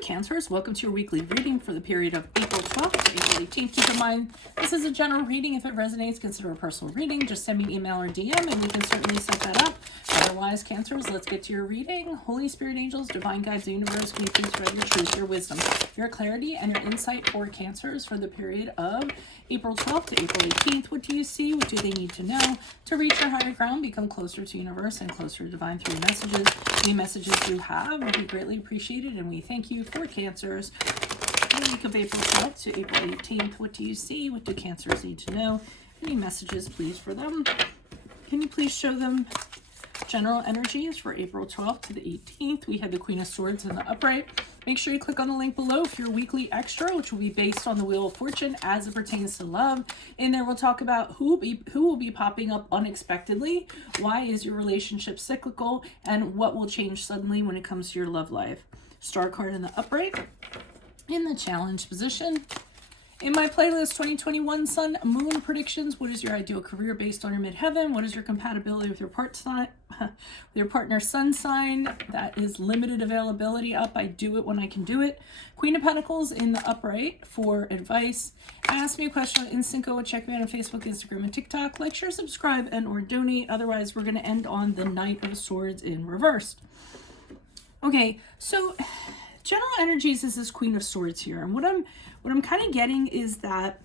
Cancers, welcome to your weekly reading for the period of April 12th to April 18th. Keep in mind, this is a general reading. If it resonates, consider a personal reading. Just send me an email or DM and we can certainly set that up. Otherwise, Cancers, let's get to your reading. Holy Spirit, angels, divine guides, the universe, can you please spread your truth, your wisdom, your clarity, and your insight for Cancers for the period of April 12th to April 18th. What do you see? What do they need to know to reach your higher ground, become closer to universe and closer to divine through messages? Any messages you have would be greatly appreciated, and we thank you for Cancers. The week of April 12th to April 18th. What do you see? What do Cancers need to know? Any messages, please, for them? Can you please show them general energies for April 12th to the 18th? We have the Queen of Swords in the upright. Make sure you click on the link below for your weekly extra, which will be based on the Wheel of Fortune as it pertains to love. In there, we'll talk about who will be popping up unexpectedly, why is your relationship cyclical, and what will change suddenly when it comes to your love life. Star card in the upright. In the challenge position. In my playlist, 2021 Sun Moon predictions. What is your ideal career based on your midheaven? What is your compatibility with your partner's sun sign? That is limited availability up. I do it when I can do it. Queen of Pentacles in the upright for advice. Ask me a question on Instinct. Check me out on Facebook, Instagram, and TikTok. Like, share, subscribe, and or donate. Otherwise, we're going to end on the Knight of Swords in reversed. Okay, so general energies is this Queen of Swords here, and what I'm kind of getting is that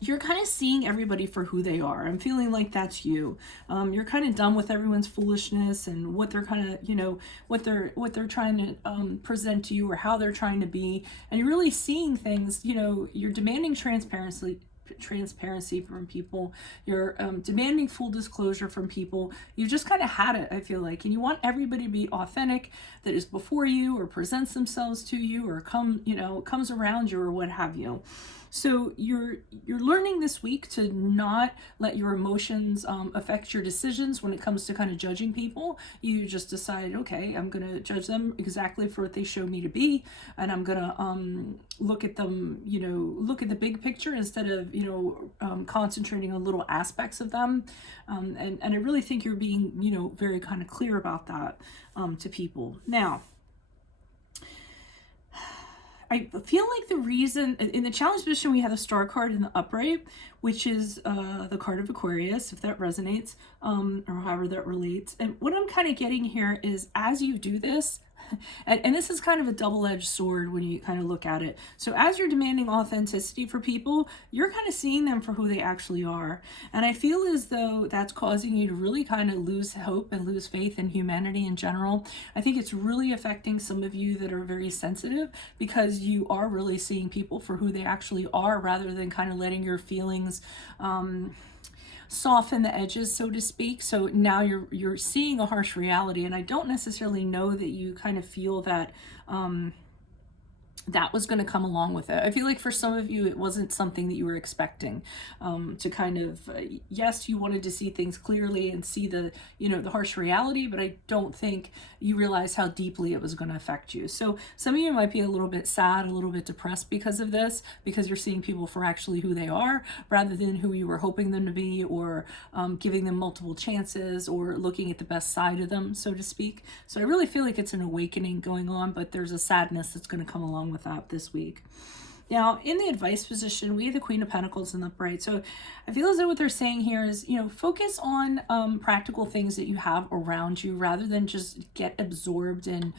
you're kind of seeing everybody for who they are. I'm feeling like that's you. You're kind of done with everyone's foolishness and what they're kind of, what they're trying to present to you or how they're trying to be, and you're really seeing things. You're demanding transparency from people. You're demanding full disclosure from people. You've just kind of had it, I feel like, and you want everybody to be authentic, that is before you or presents themselves to you or comes around you or what have you. So you're learning this week to not let your emotions affect your decisions when it comes to kind of judging people. You just decide, okay, I'm going to judge them exactly for what they show me to be, and I'm going to look at them, look at the big picture instead of, concentrating on little aspects of them. And I really think you're being, very kind of clear about that to people. Now, I feel like the reason in the challenge position we have the Star card in the upright, which is the card of Aquarius, if that resonates, or however that relates. And what I'm kind of getting here is as you do this, and this is kind of a double-edged sword when you kind of look at it. So as you're demanding authenticity for people, you're kind of seeing them for who they actually are. And I feel as though that's causing you to really kind of lose hope and lose faith in humanity in general. I think it's really affecting some of you that are very sensitive because you are really seeing people for who they actually are rather than kind of letting your feelings soften the edges, so to speak. So now you're seeing a harsh reality, and I don't necessarily know that you kind of feel that that was going to come along with it. I feel like for some of you, it wasn't something that you were expecting to kind of, yes, you wanted to see things clearly and see the, the harsh reality, but I don't think you realized how deeply it was going to affect you. So some of you might be a little bit sad, a little bit depressed because of this, because you're seeing people for actually who they are rather than who you were hoping them to be, or giving them multiple chances or looking at the best side of them, so to speak. So I really feel like it's an awakening going on, but there's a sadness that's going to come along with that this week. Now, in the advice position, we have the Queen of Pentacles in the upright. So I feel as though what they're saying here is, focus on practical things that you have around you rather than just get absorbed in,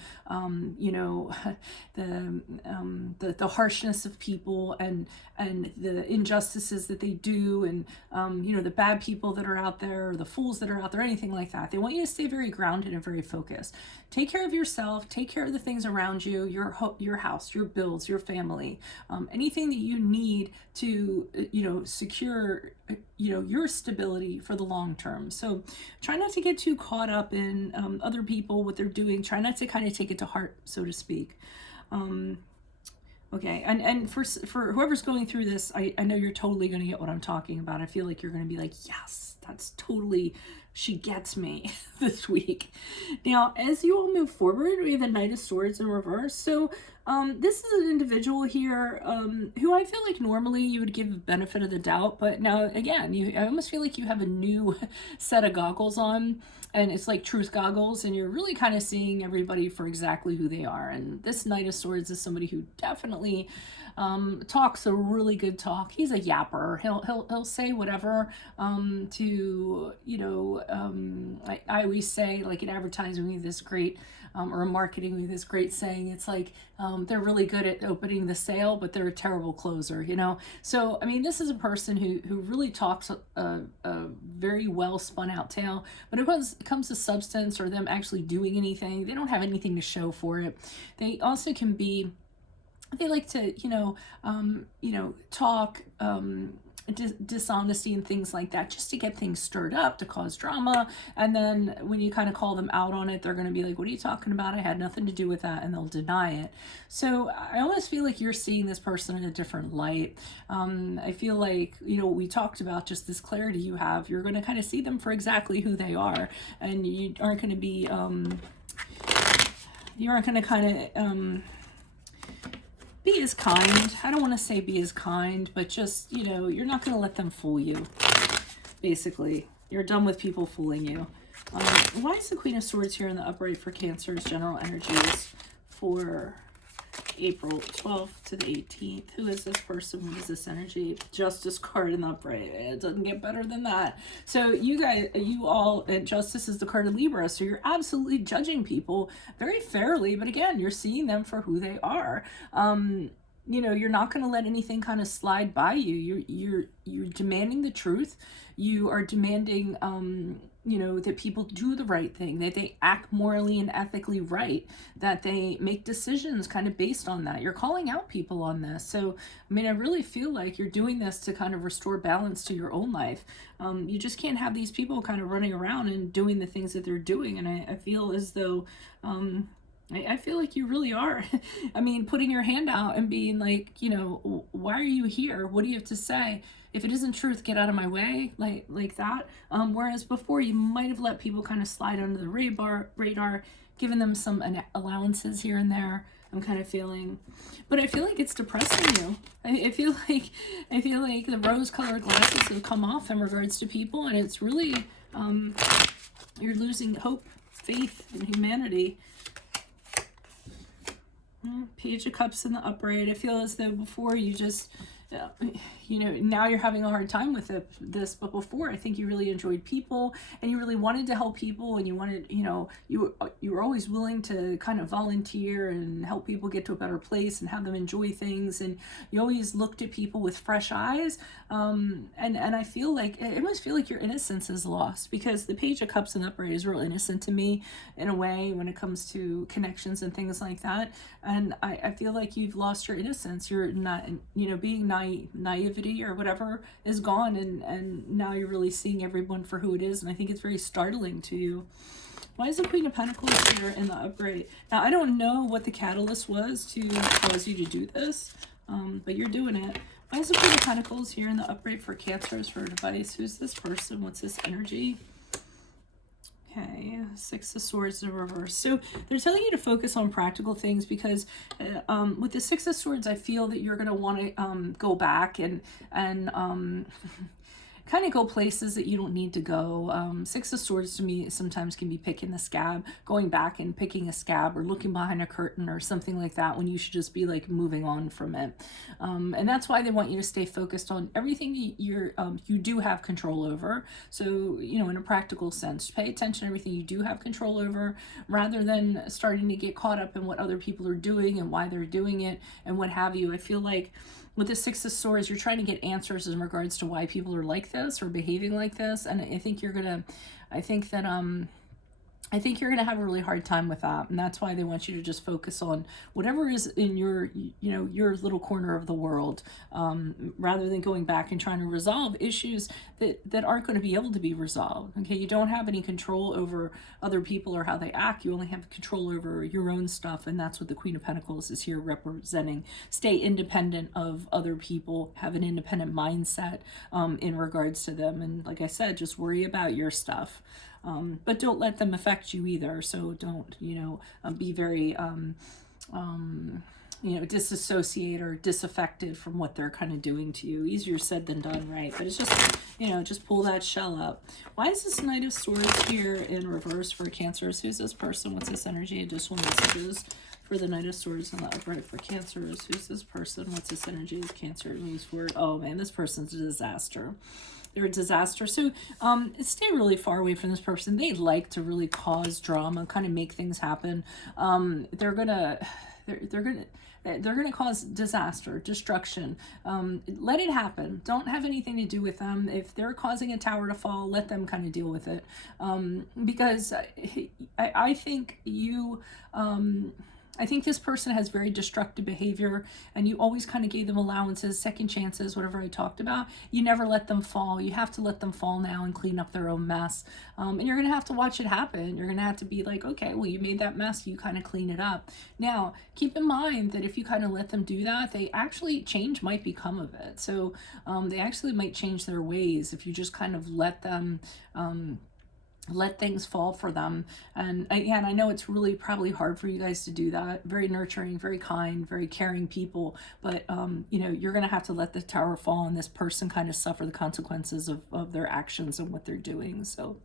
the harshness of people and the injustices that they do, and, the bad people that are out there, or the fools that are out there, anything like that. They want you to stay very grounded and very focused. Take care of yourself, take care of the things around you, your house, your bills, your family, anything that you need to, secure, your stability for the long term. So try not to get too caught up in other people, what they're doing. Try not to kind of take it to heart, so to speak. Okay, and for whoever's going through this, I know you're totally going to get what I'm talking about. I feel like you're going to be like, yes, that's totally she gets me this week. Now, as you all move forward, we have the Knight of Swords in reverse. So this is an individual here who I feel like normally you would give the benefit of the doubt, but now again, I almost feel like you have a new set of goggles on, and it's like truth goggles, and you're really kind of seeing everybody for exactly who they are. And this Knight of Swords is somebody who definitely talks a really good talk. He's a yapper. He'll say whatever to, you know, I always say, like in advertising, we have this great or marketing, we have this great saying. It's like they're really good at opening the sale, but they're a terrible closer, you know. So I mean, this is a person who really talks a very well spun out tale, but it comes to substance or them actually doing anything, they don't have anything to show for it. They also can be, they like to, talk dishonesty and things like that, just to get things stirred up, to cause drama. And then when you kind of call them out on it, they're going to be like, what are you talking about? I had nothing to do with that. And they'll deny it. So I almost feel like you're seeing this person in a different light. I feel like, we talked about just this clarity you have. You're going to kind of see them for exactly who they are. And you aren't going to be, you aren't going to kind of, be as kind. I don't want to say be as kind, but just, you're not going to let them fool you. Basically, you're done with people fooling you. Why is the Queen of Swords here in the upright for Cancer's general energies for April 12th to the 18th? Who is this person? What is this energy? Justice card in the upright. It doesn't get better than that. So you all, and Justice is the card of Libra. So you're absolutely judging people very fairly, but again, you're seeing them for who they are. You're not going to let anything kind of slide by you. You're demanding the truth. You are demanding, that people do the right thing, that they act morally and ethically right, that they make decisions kind of based on that. You're calling out people on this. So, I really feel like you're doing this to kind of restore balance to your own life. You just can't have these people kind of running around and doing the things that they're doing. And I feel as though, I feel like you really are. Putting your hand out and being like, why are you here? What do you have to say? If it isn't truth, get out of my way, like that. Whereas before, you might have let people kind of slide under the radar, given them some allowances here and there. I'm kind of feeling, but I feel like it's depressing you. I feel like the rose-colored glasses have come off in regards to people, and it's really, you're losing hope, faith in humanity. Page of Cups in the upright. I feel as though before you just, now you're having a hard time with this, but before I think you really enjoyed people and you really wanted to help people, and you wanted, you were always willing to kind of volunteer and help people get to a better place and have them enjoy things, and you always looked at people with fresh eyes. And I feel like, I almost feel like your innocence is lost, because the Page of Cups in upright is real innocent to me in a way when it comes to connections and things like that. And I feel like you've lost your innocence. You're not, being naivety or whatever is gone, and now you're really seeing everyone for who it is, and I think it's very startling to you. Why is the Queen of Pentacles here in the upright? Now, I don't know what the catalyst was to cause you to do this, but you're doing it. Why is the Queen of Pentacles here in the upright for Cancers for advice? Who's this person? What's this energy? Okay, Six of Swords in reverse. So they're telling you to focus on practical things, because with the Six of Swords, I feel that you're going to want to go back and kind of go places that you don't need to go. Six of Swords to me sometimes can be picking the scab, going back and picking a scab, or looking behind a curtain or something like that, when you should just be like moving on from it. And that's why they want you to stay focused on everything you do have control over. So, in a practical sense, pay attention to everything you do have control over, rather than starting to get caught up in what other people are doing and why they're doing it and what have you. I feel like with the Six of Swords, you're trying to get answers in regards to why people are like this or behaving like this. And I think I think that I think you're going to have a really hard time with that, and that's why they want you to just focus on whatever is in your, your little corner of the world, rather than going back and trying to resolve issues that aren't going to be able to be resolved. Okay, you don't have any control over other people or how they act. You only have control over your own stuff, and that's what the Queen of Pentacles is here representing. Stay independent of other people, have an independent mindset in regards to them, and like I said, just worry about your stuff. But don't let them affect you either. So don't, be very, disassociate or disaffected from what they're kind of doing to you. Easier said than done, right? But it's just, just pull that shell up. Why is this Knight of Swords here in reverse for Cancers? Who's this person? What's this energy? Additional messages for the Knight of Swords and the upright for Cancers. Who's this person? What's this energy? Is Cancer moves forward? Oh man, this person's a disaster. They're a disaster. So stay really far away from this person. They like to really cause drama, kind of make things happen. They're gonna cause disaster, destruction. Let it happen. Don't have anything to do with them. If they're causing a tower to fall, let them kind of deal with it. Because I think I think this person has very destructive behavior, and you always kind of gave them allowances, second chances, whatever I talked about. You never let them fall. You have to let them fall now and clean up their own mess. And you're going to have to watch it happen. You're going to have to be like, okay, well, you made that mess. You kind of clean it up. Now, keep in mind that if you kind of let them do that, they actually, change might become of it. So they actually might change their ways if you just kind of let them let things fall for them. And again, I know it's really probably hard for you guys to do that. Very nurturing, very kind, very caring people, but you're gonna have to let the tower fall and this person kind of suffer the consequences of their actions and what they're doing. So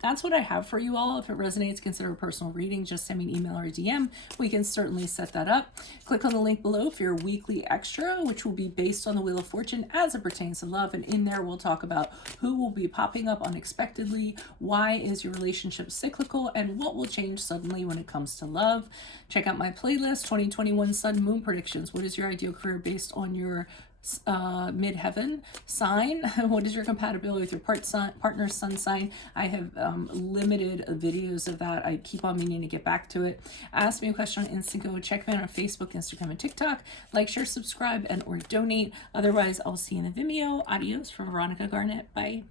that's what I have for you all. If it resonates, consider a personal reading. Just send me an email or a DM. We can certainly set that up. Click on the link below for your weekly extra, which will be based on the Wheel of Fortune as it pertains to love. And in there, we'll talk about who will be popping up unexpectedly, why is your relationship cyclical, and what will change suddenly when it comes to love. Check out my playlist, 2021 Sun Moon Predictions. What is your ideal career based on your midheaven sign? What is your compatibility with your partner's sun sign? I have limited videos of that. I keep on meaning to get back to it. Ask me a question on Instagram. Check me out on Facebook, Instagram, and TikTok. Like, share, subscribe, and or donate. Otherwise, I'll see you in the Vimeo. Adios from Veronica Garnett. Bye.